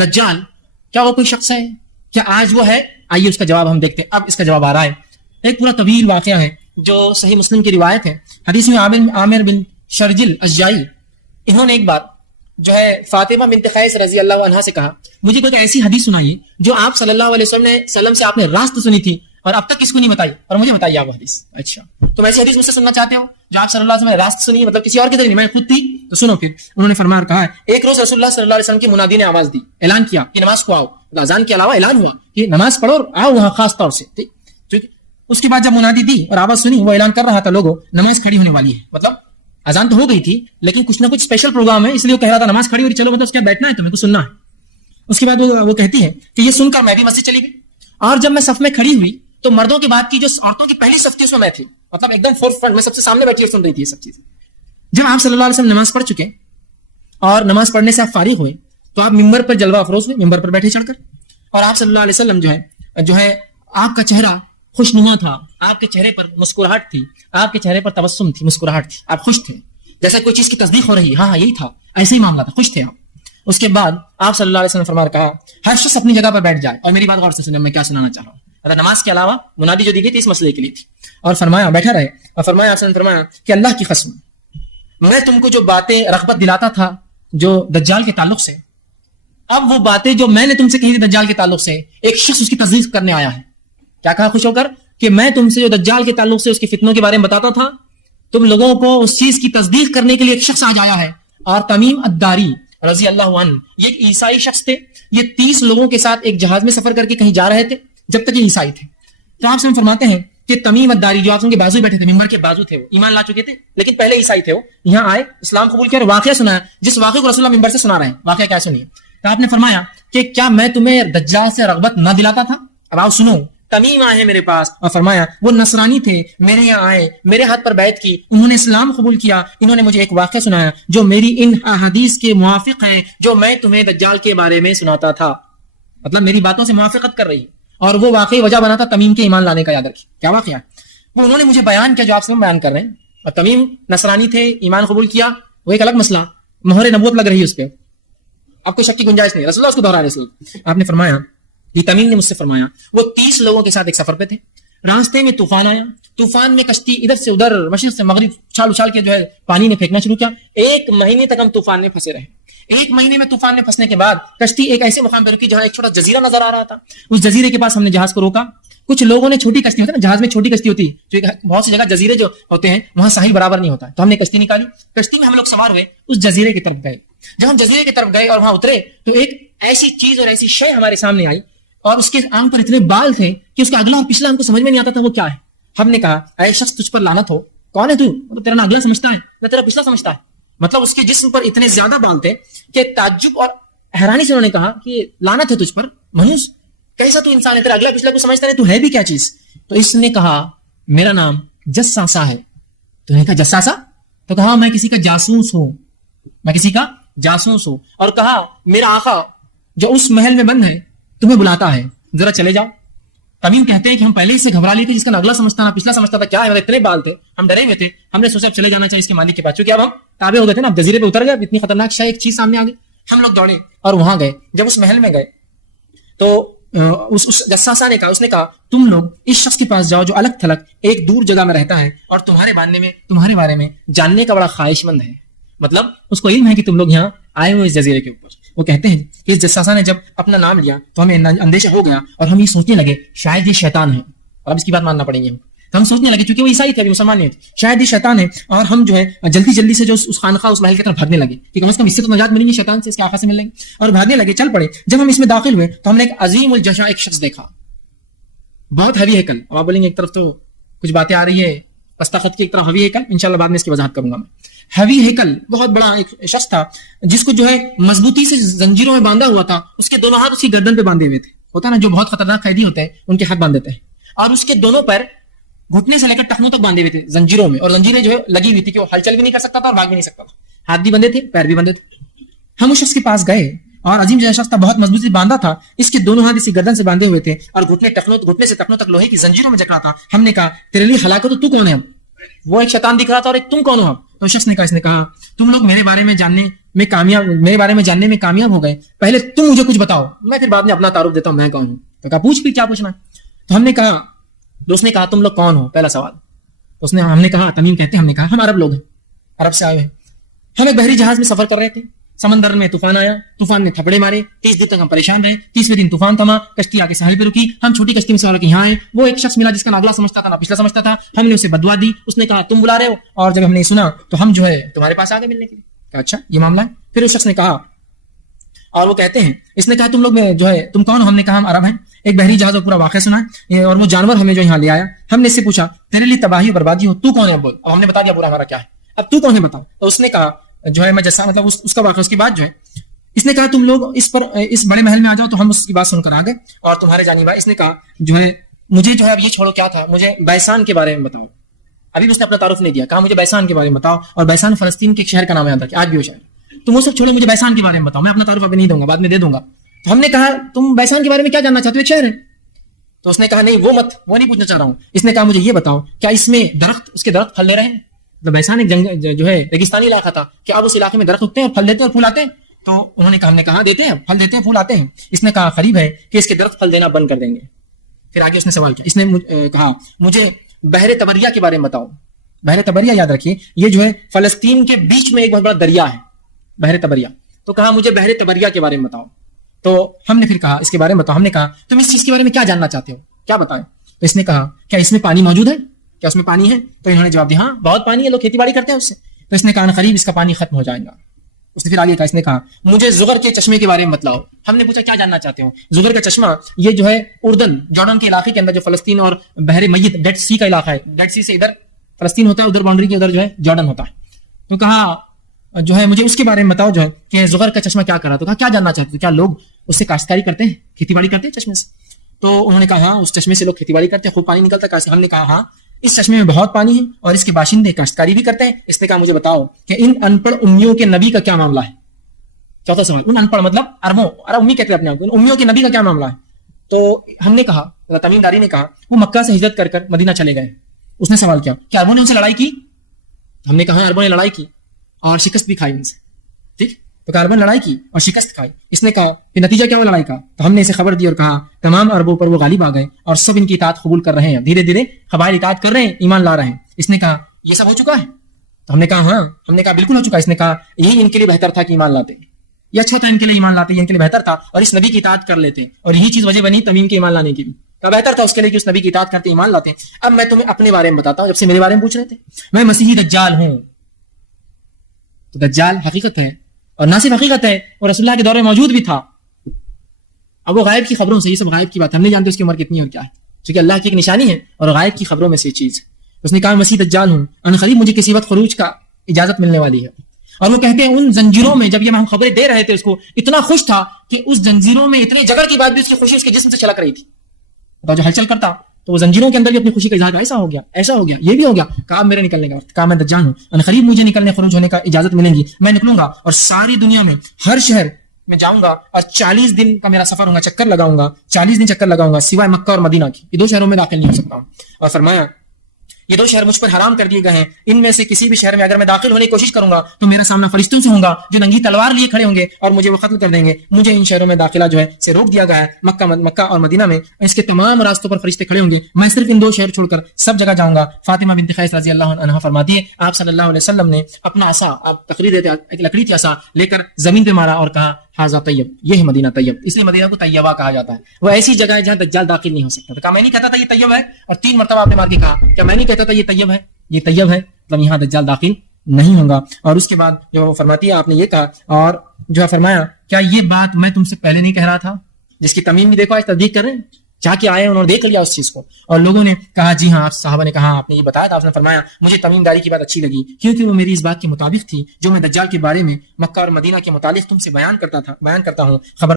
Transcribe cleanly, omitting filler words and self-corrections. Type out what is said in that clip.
دجال کیا وہ کوئی شخص ہے؟ کیا آج وہ ہے؟ آئیے اس کا جواب ہم دیکھتے ہیں. اب اس کا جواب آ رہا ہے. ایک پورا طویل واقعہ ہے جو صحیح مسلم کی روایت ہے. حدیث میں عامر بن شرجل اشجعی انہوں نے ایک بات جو ہے فاطمہ بنت قیس رضی اللہ عنہا سے کہا مجھے کوئی ایسی حدیث سنائیے جو آپ صلی اللہ علیہ وسلم سے آپ نے راست سنی تھی اور اب تک کس کو نہیں بتائی, اور مجھے بتائیے آپ حدیث. اچھا تو ایسی حدیث مجھ سے سننا چاہتے ہو جو آپ صلی اللہ علیہ وسلم نے راست سنی, مطلب کسی اور کی طرح نہیں, میں خود تھی تو سنو. پھر انہوں نے فرمایا کہا ایک روز رسول اللہ صلی اللہ علیہ وسلم کی منادی نے آواز دی, اعلان کیا کہ نماز کو آؤ. اذان کے علاوہ اعلان ہوا کہ نماز پڑھو اور آؤ وہاں خاص طور سے. ٹھیک. اس کے بعد جب منادی دی اور آواز سنی, وہ اعلان کر رہا تھا لوگوں نماز کھڑی ہونے والی ہے. مطلب اذان تو ہو گئی تھی لیکن کچھ نہ کچھ اسپیشل پروگرام ہے, اس لیے وہ کہہ رہا تھا نماز کھڑی ہو رہی, چلو مطلب اس کے بیٹھنا ہے, تمہیں کو سننا ہے. اس کے بعد وہ کہتی ہے کہ یہ سن کر میں بھی مسجد چلی گئی, اور جب میں صف میں کھڑی ہوئی تو مردوں کے بعد کی جو عورتوں کی پہلی صف تھی اس میں تھی, مطلب ایک دم فورتھ فرنٹ میں سب سے سامنے بیٹھی سن رہی تھی یہ سب چیزیں. جب آپ صلی اللہ علیہ وسلم نماز پڑھ چکے اور نماز پڑھنے سے آپ فارغ ہوئے تو آپ ممبر پر جلوہ افروز ہوئے, ممبر پر بیٹھے چڑھ کر, اور آپ صلی اللہ علیہ وسلم جو ہے آپ کا چہرہ خوشنما تھا, آپ کے چہرے پر مسکراہٹ تھی, آپ کے چہرے پر تبسم تھی, مسکراہٹ تھی, آپ خوش تھے جیسے کوئی چیز کی تصدیق ہو رہی ہے. ہاں یہی تھا, ایسے ہی معاملہ تھا, خوش تھے آپ. اس کے بعد آپ صلی اللہ علیہ وسلم فرمایا کہا ہر شخص اپنی جگہ پر بیٹھ جائے, اور میری بات غور سے سنیں میں کیا سنانا چاہ رہا ہوں. نماز کے علاوہ منادی جو دی گئی تھی اس مسئلے کے لیے تھی, اور فرمایا بیٹھا رہے, اور فرمایا آپ نے فرمایا کہ اللہ کی قسم میں تم کو جو باتیں رغبت دلاتا تھا جو دجال کے تعلق سے, اب وہ باتیں جو میں نے تم سے کہی تھی دجال کے تعلق سے, ایک شخص اس کی تصدیق کرنے آیا ہے. کیا کہا خوش ہو کر کہ میں تم سے جو دجال کے تعلق سے اس کے فتنوں کے بارے میں بتاتا تھا, تم لوگوں کو اس چیز کی تصدیق کرنے کے لیے ایک شخص آج آیا ہے. اور تمیم الداری رضی اللہ عنہ یہ ایک عیسائی شخص تھے, یہ 30 لوگوں کے ساتھ ایک جہاز میں سفر کر کے کہیں جا رہے تھے جب تک یہ عیسائی تھے. تو آپ سے فرماتے ہیں کہ تمیم الداری جو آپ کے بازو بیٹھے تھے, ممبر کے بازو تھے, وہ ایمان لا چکے تھے لیکن پہلے عیسائی تھے, وہ یہاں آئے اسلام قبول کیا اور واقعہ سنایا, جس واقعے کو رسول اللہ ممبر سے سنا رہے ہیں. واقعہ کیا سنیے. تو آپ نے فرمایا کہ کیا میں تمہیں دجال سے رغبت نہ دلاتا تھا؟ اب آؤ سنو. تمیم آئے میرے پاس اور فرمایا وہ نصرانی تھے, میرے یہاں آئے, میرے ہاتھ پر بیعت کی, انہوں نے اسلام قبول کیا, انہوں نے مجھے ایک واقعہ سنایا جو میری ان احادیث کے موافق ہے جو میں تمہیں دجال کے بارے میں سناتا تھا. مطلب میری باتوں سے موافقت کر رہی ہے, اور وہ واقعی وجہ بنا تھا تمیم کے ایمان لانے کا. یاد رکھیے کیا واقعہ ہے وہ انہوں نے مجھے بیان کیا جو آپ سے بیان کر رہے ہیں. اور تمیم نصرانی تھے, ایمان قبول کیا, وہ ایک الگ مسئلہ, مہر نبوت لگ رہی ہے اس پہ, اب کوئی شک کی گنجائش نہیں. رسول اللہ اس کو دہرا رسول. آپ نے فرمایا یہ تمیم نے مجھ سے فرمایا وہ 30 لوگوں کے ساتھ ایک سفر پہ تھے, راستے میں طوفان آیا, طوفان میں کشتی ادھر سے ادھر مشرق سے مغرب اچھال اچھال کے جو ہے پانی میں پھینکنا شروع کیا. 1 مہینے تک ہم طوفان میں پھنسے رہے. 1 مہینے میں طوفان میں پھنسنے کے بعد کشتی ایک ایسے مقام پہ رکی جہاں ایک چھوٹا جزیرہ نظر آ رہا تھا. اس جزیرے کے پاس ہم نے جہاز کو روکا. کچھ لوگوں نے چھوٹی کشتی ہوتی ہے نا, جہاز میں چھوٹی کشتی ہوتی ہے, جو بہت سی جگہ جزیرے جو ہوتے ہیں وہاں ساحل برابر نہیں ہوتا, تو ہم نے کشتی نکالی, کشتی میں ہم لوگ سوار ہوئے, اس جزیرے کی طرف گئے. جب ہم جزیرے کی طرف گئے اور وہاں اترے تو ایک ایسی چیز اور ایسی شے ہمارے سامنے آئی, اور اس کے آنکھ پر اتنے بال تھے کہ اس کا اگلا اور پچھلا ہم کو سمجھ میں نہیں آتا تھا وہ کیا ہے. ہم نے کہا اے شخص تجھ پر لعنت ہو, کون ہے تو؟ تو تیرا نہ اگلا سمجھتا ہے نہ تیرا پچھلا سمجھتا ہے. مطلب اس کے جسم پر اتنے زیادہ بال تھے کہ تعجب اور حیرانی سے انہوں نے کہا کہ لعنت ہے تجھ پر منوس, کیسا تو انسان ہے, تیرا اگلا پچھلا کو سمجھتا نہیں, تو ہے بھی کیا چیز؟ تو اس نے کہا میرا نام جساسا ہے. تو نے کہا جساسا؟ تو کہا میں کسی کا جاسوس ہوں, میں کسی کا جاسوس ہوں. اور کہا میرا آقا جو اس محل میں بند ہے تمہیں بلاتا ہے, ذرا چلے جاؤ. تمیم کہتے ہیں کہ ہم پہلے ہی سے گھبرا لیے تھے, جس کا اگلا سمجھتا نہ پچھلا سمجھتا تھا کیا ہے, اتنے بال تھے, ہم ڈرے ہوئے تھے. ہم نے سوچا اب چلے جانا چاہیے اس کے مالک کے پاس, کیونکہ اب ہم تابع ہو گئے تھے نا, اب جزیرے پہ اتر گئے, اتنی خطرناک شے ایک چیز سامنے آ گئی. ہم لوگ دوڑے اور وہاں گئے. جب اس محل میں گئے تو اس جساسا نے کہا, اس نے کہا تم لوگ اس شخص کے پاس جاؤ جو الگ تھلگ ایک دور جگہ میں رہتا ہے اور تمہارے بارے میں جاننے کا بڑا خواہش مند ہے. مطلب اس کو علم ہے کہ تم لوگ یہاں آئے ہوئے اس جزیرے کے اوپر. وہ کہتے ہیں کہ اس جساسا نے جب اپنا نام لیا تو ہمیں اندیشہ ہو گیا اور ہم یہ سوچنے لگے شاید یہ شیطان ہے, اور اب اس کی بات ماننا پڑیں گے. تو ہم سوچنے لگے چونکہ وہ عیسائی تھے, ابھی مسلمان نہیں تھے, شاید یہ شیطان ہے. اور ہم جو ہے جلدی سے جو اس خانقاہ اس محل کی طرف بھاگنے لگے کہ کم از کم اس سے تو نجات ملیں گے, شیطان سے, اس کے آقا سے مل لیں گے, اور بھاگنے لگے, چل پڑے. جب ہم اس میں داخل ہوئے تو ہم نے ایک عظیم الجشع ایک شخص دیکھا, بہت ہیوی ہیکل. اب آپ بولیں گے ایک طرف تو کچھ باتیں آ رہی ہے پستخط کی, ایک طرف ہیوی ہیکل, انشاءاللہ بعد میں اس کی وضاحت کروں گا میں. ہیوی ہیکل بہت بڑا ایک شخص تھا جس کو جو ہے مضبوطی سے زنجیروں میں باندھا ہوا تھا. اس کے دونوں ہاتھ اس کی گردن پہ باندھے ہوئے تھے, ہوتا نا جو بہت خطرناک قیدی ہوتے ہیں ان کے ہاتھ باندھ دیتے ہیں, اور اس کے دونوں پر گھٹنے سے لے کر ٹخنوں تک باندھے ہوئے تھے زنجیروں میں, اور زنجیریں جو ہے لگی ہوئی تھی کہ وہ ہلچل بھی نہیں کر سکتا تھا اور بھاگ بھی نہیں سکتا تھا. ہاتھ بھی بندھے تھے, پیر بھی بندھے تھے. ہم اس شخص کے پاس گئے اور عظیم جو شخص تھا بہت مضبوطی سے باندھا تھا, اس کے دونوں ہاتھ اسی گردن سے باندھے ہوئے تھے اور گھٹنے سے ٹخنوں تک لوہے کی زنجیروں میں جکڑا تھا. ہم نے کہا تیرے لیے ہلاکت, تو کون ہے؟ وہ ایک شیطان دکھ رہا تھا اور ایک تم کون ہو؟ تو شخص نے کہا, اس نے کہا تم لوگ میرے بارے میں جاننے میں کامیاب، میرے بارے میں جاننے میں کامیاب ہو گئے، پہلے تم مجھے کچھ بتاؤ، میں پھر بعد میں اپنا تعارف دیتا ہوں میں کون ہوں. تو کہا پوچھ بھی کیا پوچھنا. تو ہم نے کہا، دوست نے کہا تم لوگ کون ہو، پہلا سوال. ہم نے کہا، تمیم کہتے ہیں، ہم نے کہا ہم عرب لوگ ہیں، عرب سے آئے ہیں. ہم ایک بحری جہاز میں سفر کر رہے تھے، سمندر میں طوفان آیا، طوفان نے تھپڑے مارے، 30 دن تک ہم پریشان رہے. 30ویں دن طوفان تھما، کشتی آ کے ساحل پہ رکی، ہم چھوٹی کشتی میں سوار کے یہاں آئے. وہ ایک شخص ملا جس کا نہ اگلا سمجھتا تھا نہ پچھلا سمجھتا تھا. ہم نے اسے بددعا دی. اس نے کہا تم بلا رہے ہو، اور جب ہم نے سنا تو ہم جو ہے تمہارے پاس آ گئے ملنے کے لیے. کہا اچھا یہ معاملہ ہے. پھر اس شخص نے کہا، اور وہ کہتے ہیں، اس نے کہا تم لوگ جو ہے تم کون ہو. ہم نے کہا ہم عرب ہیں. ایک بحری جہاز اور پورا واقعہ سنا، اور وہ جانور ہمیں جو یہاں لے آیا. ہم نے اس سے پوچھا تیرے لیے تباہی و بربادی ہو، تو کون ہے بول. اب ہم نے بتا دیا پورا ہمارا کیا ہے، اب تو کون ہے بتاؤ. تو اس نے کہا جو ہے میں جیسا مطلب اس کا واقعہ، اس کی بات جو ہے، اس نے کہا تم لوگ اس بڑے محل میں آ جاؤ. تو ہم اس کی بات سن کر آ گئے اور تمہارے جانب آئے. اس نے کہا جو ہے مجھے جو ہے اب یہ چھوڑو کیا تھا، مجھے بیسان کے بارے میں بتاؤ. ابھی بھی اس نے اپنا تعارف نہیں دیا. کہا مجھے بیسان کے بارے میں بتاؤ. اور بیسان فلسطین کے ایک شہر کا نام یاد رکھیں، آج بھی وہ شہر. تم وہ سب چھوڑو، مجھے بیسان کے بارے میں بتاؤ. میں اپنا تعارف ابھی نہیں دوں گا، بعد میں دے دوں گا. تو ہم نے کہا تم بیسان کے بارے میں کیا جاننا چاہتے ہو، ایک شہر ہے. تو اس نے کہا نہیں وہ نہیں پوچھنا چاہ رہا ہوں. اس نے کہا مجھے یہ بتاؤ کیا اس میں اس کے درخت پھل دے رہے ہیں. تو بیسان ایک جنگ جو ہے ریگستانی علاقہ تھا، کہ اب اس علاقے میں درخت اگتے ہیں اور پھل دیتے ہیں اور پھول آتے ہیں. تو انہوں نے کہا، ہم نے کہا دیتے ہیں، پھل دیتے ہیں، پھول آتے ہیں. اس نے کہا قریب ہے کہ اس کے درخت پھل دینا بند کر دیں گے. پھر آگے اس نے سوال کیا. اس نے کہا مجھے بحر طبریہ کے بارے میں بتاؤ. بحر طبریہ یاد رکھیے یہ جو ہے فلسطین کے بیچ میں ایک بہت بڑا دریا ہے، بحر طبریہ. تو کہا مجھے بحر طبریہ کے بارے میں بتاؤ. تو ہم نے پھر کہا اس کے بارے میں بتاؤ. ہم نے کہا تم اس چیز کے بارے میں کیا جاننا چاہتے ہو، کیا بتائیں. تو اس نے کہا کیا اس میں پانی موجود ہے، کیا اس میں پانی ہے. تو انہوں نے جواب دیا ہاں بہت پانی ہے، لوگ کھیتی باڑی کرتے ہیں اس سے. تو اس نے کہا قریب اس کا پانی ختم ہو جائے گا. اس نے پھر آگے کہا، اس نے کہا مجھے زغر کے چشمے کے بارے میں بتلاؤ. ہم نے پوچھا کیا جاننا چاہتے ہو. زغر کا چشمہ یہ جو ہے اردن جارڈن کے علاقے کے اندر، جو فلسطین اور بحر میت ڈیڈ سی کا علاقہ ہے، ڈیڈ سی سے ادھر فلسطین ہوتا ہے، ادھر باؤنڈری کے ادھر جو ہے جارڈن ہوتا ہے. تو کہا جو ہے مجھے اس کے بارے میں بتاؤ جو ہے کہ زغر کا چشمہ کیا کرا. تو کہا کیا جاننا چاہتے ہو، کیا لوگ اس سے کاشتکاری کرتے ہیں، کھیتی باڑی کرتے ہیں چشمے سے. تو انہوں نے کہا ہاں اس چشمے سے لوگ کھیتی باڑی کرتے ہیں، خوب پانی نکلتا ہے. ہم نے کہا ہاں اس چشمے میں بہت پانی ہے اور اس کے باشندے کاشتکاری بھی کرتے ہیں. اس نے کہا مجھے بتاؤ کہ ان ان پڑھ امیوں کے نبی کا کیا معاملہ ہے. چوتھا سوال، ان پڑھ مطلب عرب امی کہتے ہیں اپنے آپ کو، امیوں کے نبی کا کیا معاملہ ہے. تو ہم نے کہا، تمیم داری نے کہا وہ مکہ سے ہجرت کر کر مدینہ چلے گئے. اس نے سوال کیا کہ عربوں نے ان سے لڑائی کی. ہم نے کہا عربوں نے لڑائی کی اور شکست بھی کھائی ان سے. ٹھیک، تو عربوں نے لڑائی کی اور شکست کھائی. اس نے کہا کہ نتیجہ کیا ہوا لڑائی کا. تو ہم نے اسے خبر دی اور کہا تمام عربوں پر وہ غالب آ گئے اور سب ان کی اطاعت قبول کر رہے ہیں، دھیرے دھیرے قبائل اطاعت کر رہے ہیں، ایمان لا رہے ہیں. اس نے کہا یہ سب ہو چکا ہے. تو ہم نے کہا ہاں. ہم نے کہا بالکل ہو چکا. اس نے کہا یہی ان کے لیے بہتر تھا کہ ایمان لاتے، یہ اچھا تھا ان کے لیے ایمان لاتے، یہ ان کے لیے بہتر تھا اور اس نبی کی اطاعت کر لیتے. اور یہی چیز وجہ بنی تمیم کے ایمان لانے کی بھی. کہا بہتر تھا اس کے لیے کہ اس نبی کی اطاعت کرتے، ایمان لاتے. اب میں تمہیں اپنے بارے میں بتاتا ہوں، جب سے میرے بارے میں پوچھ رہے تھے. میں مسیحی دجال ہوں. تو دجال حقیقت ہے، اور نہ صرف حقیقت ہے، اور رسول اللہ کے دور میں موجود بھی تھا. اب وہ غائب کی خبروں سے، یہ سب غائب کی بات، ہم نہیں جانتے اس کی عمر کتنی اور کیا ہے، کیونکہ اللہ کی ایک نشانی ہے اور غائب کی خبروں میں سے چیز ہے. اس نے کہا مسیح دجال ہوں، ان قریب مجھے کسی وقت خروج کا اجازت ملنے والی ہے. اور وہ کہتے ہیں ان زنجیروں میں، جب یہ ہم خبریں دے رہے تھے اس کو، اتنا خوش تھا کہ اس زنجیروں میں اتنے جگڑ کی بات بھی اس کی خوشی اس کے جسم سے چھلک رہی تھی. جو ہلچل کرتا تو وہ زنجیروں کے اندر بھی اپنی خوشی کا اظہار، ایسا ہو گیا، ایسا ہو گیا، یہ بھی ہو گیا. کہا میرے نکلنے کا وقت. کہا میں دجال ہوں، ان قریب مجھے نکلنے خروج ہونے کا اجازت ملے گی، میں نکلوں گا اور ساری دنیا میں ہر شہر میں جاؤں گا اور 40 دن کا میرا سفر ہوگا، چکر لگاؤں گا، 40 دن چکر لگاؤں گا، سوائے مکہ اور مدینہ کی. یہ 2 شہروں میں داخل نہیں ہو سکتا ہوں. اور فرمایا یہ 2 شہر مجھ پر حرام کر دیے گئے ہیں، ان میں سے کسی بھی شہر میں اگر میں داخل ہونے کی کوشش کروں گا تو میرا سامنا فرشتوں سے ہوگا جو ننگی تلوار لیے کھڑے ہوں گے اور مجھے وہ قتل کر دیں گے. مجھے ان شہروں میں داخلہ جو ہے سے روک دیا گیا ہے. مکہ اور مدینہ میں اس کے تمام راستوں پر فرشتے کھڑے ہوں گے. میں صرف ان 2 شہر چھوڑ کر سب جگہ جاؤں گا. فاطمہ بنت قیس رضی اللہ عنہا فرماتی ہے آپ صلی اللہ علیہ وسلم نے اپنا عصا، آپ تقریر دیتے ایک لکڑی کی عصا لے کر زمین پہ مارا اور کہا حاذا طیب، یہ ہے مدینہ طیب. اس لیے مدینہ کو طیبہ کہا جاتا ہے. وہ ایسی جگہ ہے جہاں دجال داخل نہیں ہو سکتا. تو کہا میں نہیں کہتا تھا یہ طیب ہے، اور 3 مرتبہ آپ نے مار کے کہا کہ میں نہیں کہتا تھا یہ طیب ہے، یہ طیب ہے، مطلب یہاں دجال داخل نہیں ہوگا. اور اس کے بعد جو فرماتی ہے آپ نے یہ کہا اور جو ہے فرمایا کیا یہ بات میں تم سے پہلے نہیں کہہ رہا تھا، جس کی تمیم بھی دیکھو آج تصدیق کر رہے ہیں، جا کے آئے انہوں نے دیکھ لیا اس چیز کو. اور لوگوں نے کہا جی ہاں، صحابہ نے کہا آپ نے یہ بتایا تھا. آپ نے فرمایا مجھے تمیم داری کی بات اچھی لگی کیونکہ وہ میری اس بات کے مطابق تھی جو میں دجال کے بارے میں مکہ اور مدینہ کے متعلق تم سے بیان کرتا ہوں. خبر